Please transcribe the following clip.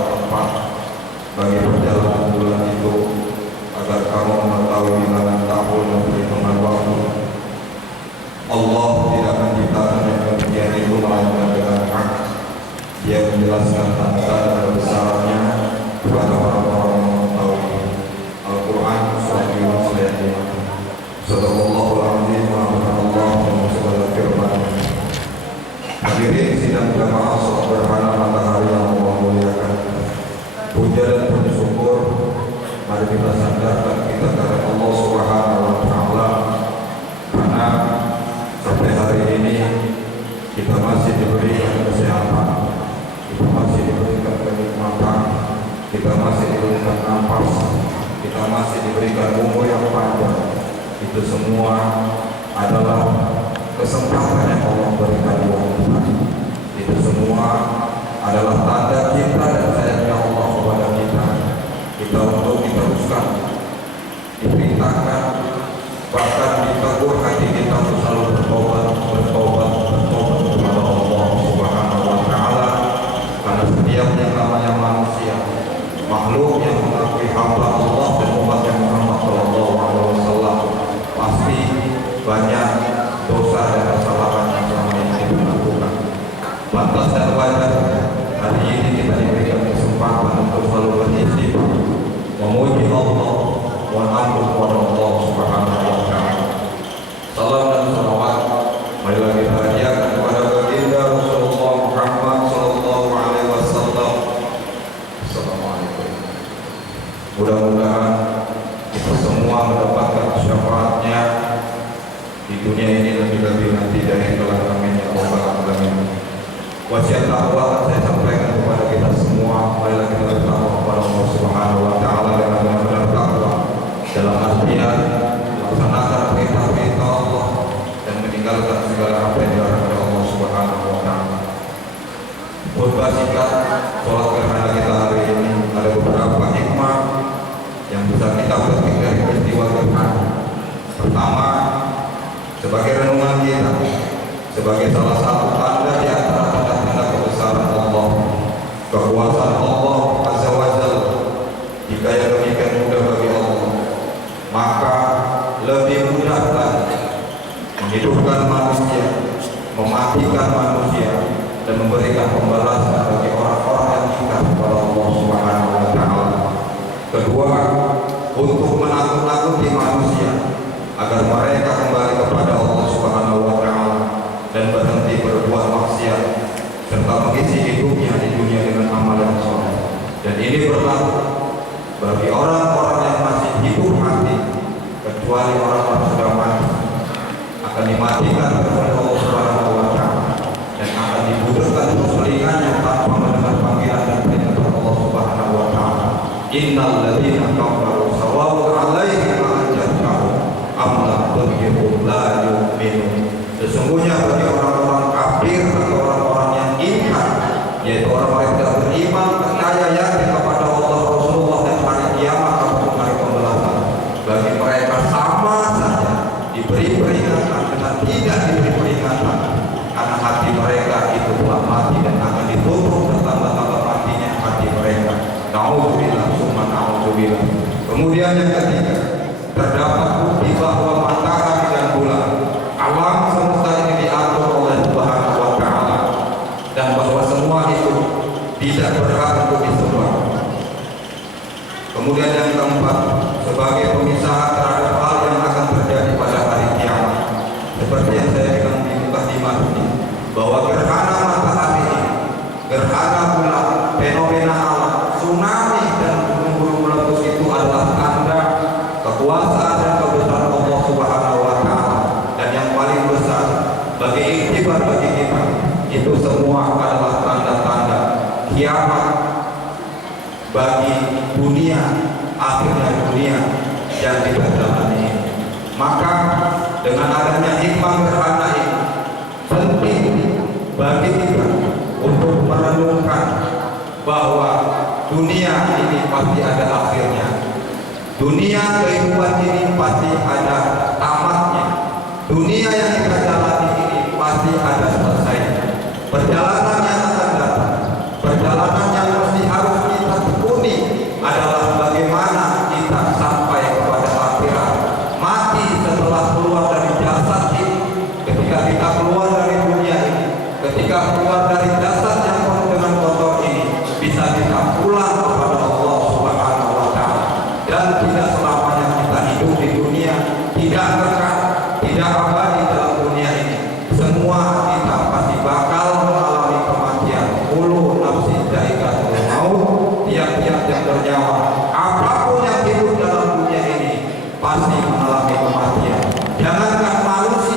tempat bagi perjalanan bulan itu, agar kamu mengetahui bilangan tahun dan perhitungan waktu. Allah tidak menciptakan yang demikian itu melainkan dengan hak. Dia menjelaskan tanda dan kebesarannya kepada orang-orang yang mengetahui. Al-Quran Surah Yunus ayat 5. Sadaqallahul azim wa Allah dan segala firman. Hadirin sidang jamaah sholat gerhana matahari yang Allah muliakan. Puja dan puji syukur mari kita sandarkan kita kepada Allah Subhanahu wa taala, karena sampai hari ini kita masih diberikan kesehatan, kita masih diberikan kenikmatan, kita masih diberikan nafas, kita masih diberikan umur yang panjang. Itu semua adalah kesempatan yang Allah berikan buat kita. Itu semua adalah tanda cinta dan sayangnya Allah kepada kita. Kita untuk diteruskan, diperintahkan, bahkan ditegur hati kita untuk selalu bertobat kepada Allah Subhanahu wa taala. Karena setiap yang namanya manusia, makhluk yang mengakui hamba Allah dan umatnya Muhammad sallallahu alaihi wasallam, pasti banyak dosa dan kesalahan yang selama ini kita lakukan. Pantas dan wajar hari ini kita diberikan kesempatan untuk selalu berisi memuji Allah, mohon ampun kepada Allah Subhanahu wa taala. Salam dan salawat marilah kita hadiahkan kepada baginda Rasulullah Muhammad sallallahu alaihi wasallam. Assalamualaikum. Mudah-mudahan kita semua mendapatkan syafaatnya di dunia ini, lebih-lebih nanti dari kelak. Amin ya rabbal alamin. Wasiat takwa akan saya sampaikan kepada kita semua. Marilah kita bertakwa kepada Allah Subhanahu wa taala dengan benar-benar takwa dalam artian melaksanakan perintah-perintah Allah dan meninggalkan segala apa yang dilarang oleh Allah Subhanahu wa taala. Khutbah singkat sholat gerhana kita hari ini, ada beberapa hikmah yang bisa kita petik dari peristiwa gerhana. Pertama, sebagai renungan kita, sebagai salah satu tanda di antara tanda-tanda kebesaran Allah, kekuasaan Allah Azza wa Jalla. Jika yang demikian mudah bagi Allah, maka lebih mudah lagi menghidupkan manusia, mematikan manusia, dan memberikan pembalasan bagi orang-orang yang ingkar kepada Allah Subhanahu wa taala. Kedua, untuk menakut-nakuti manusia agar mereka kembali kepada Allah Subhanahu wa taala dan berhenti berbuat maksiat serta mengisi hidupnya di dunia dengan amal yang saleh. Dan ini berlaku bagi orang-orang yang masih hidup mati, kecuali orang-orang sudah mati akan dimatikan oleh Allah Subhanahu wa taala dan akan dibudahkan telinganya tanpa mendengar panggilan dan perintah Allah Subhanahu wa taala. Innal ladzina kafaru sawa'un 'alaihim a'anzartahum am lam tunzirhum la yu'minun. Sesungguhnya bagi orang-orang kafir atau orang-orang yang ingkar, yaitu orang-orang yang tidak beriman, percaya yakin kepada Allah, Rasulullah dan hari kiamat ataupun hari pembalasan, bagi mereka sama saja diberi peringatan dengan tidak diberi peringatan, karena hati mereka itu telah mati dan akan ditutup bertambah-tambah matinya hati mereka. Na'udzubillah, summa na'udzubillah. Kemudian yang ketiga, terdapat bukti bahwa matahari dan bulan, alam semesta ini diatur oleh Tuhan wa taala, dan bahwa semua itu tidak berhak untuk disembah. Kemudian yang keempat, sebagai pemisahan terhadap hal yang akan terjadi pada hari kiamat, seperti yang saya bilang di mukadimah ini, bahwa gerhana matahari, gerhana bulan, fenomena alam, tsunami dan gunung-gunung meletus itu adalah tanda kekuasaan dan kebesaran Allah Subhanahu wa taala. Dan yang paling besar bagi iktibar bagi kita, itu semua adalah tanda-tanda kiamat bagi dunia, akhirnya dunia yang kita jalani ini. Maka dengan adanya hikmah gerhana ini, penting bagi kita untuk merenungkan bahwa dunia ini pasti ada akhirnya. Dunia kehidupan ini pasti ada tamatnya. Dunia yang kita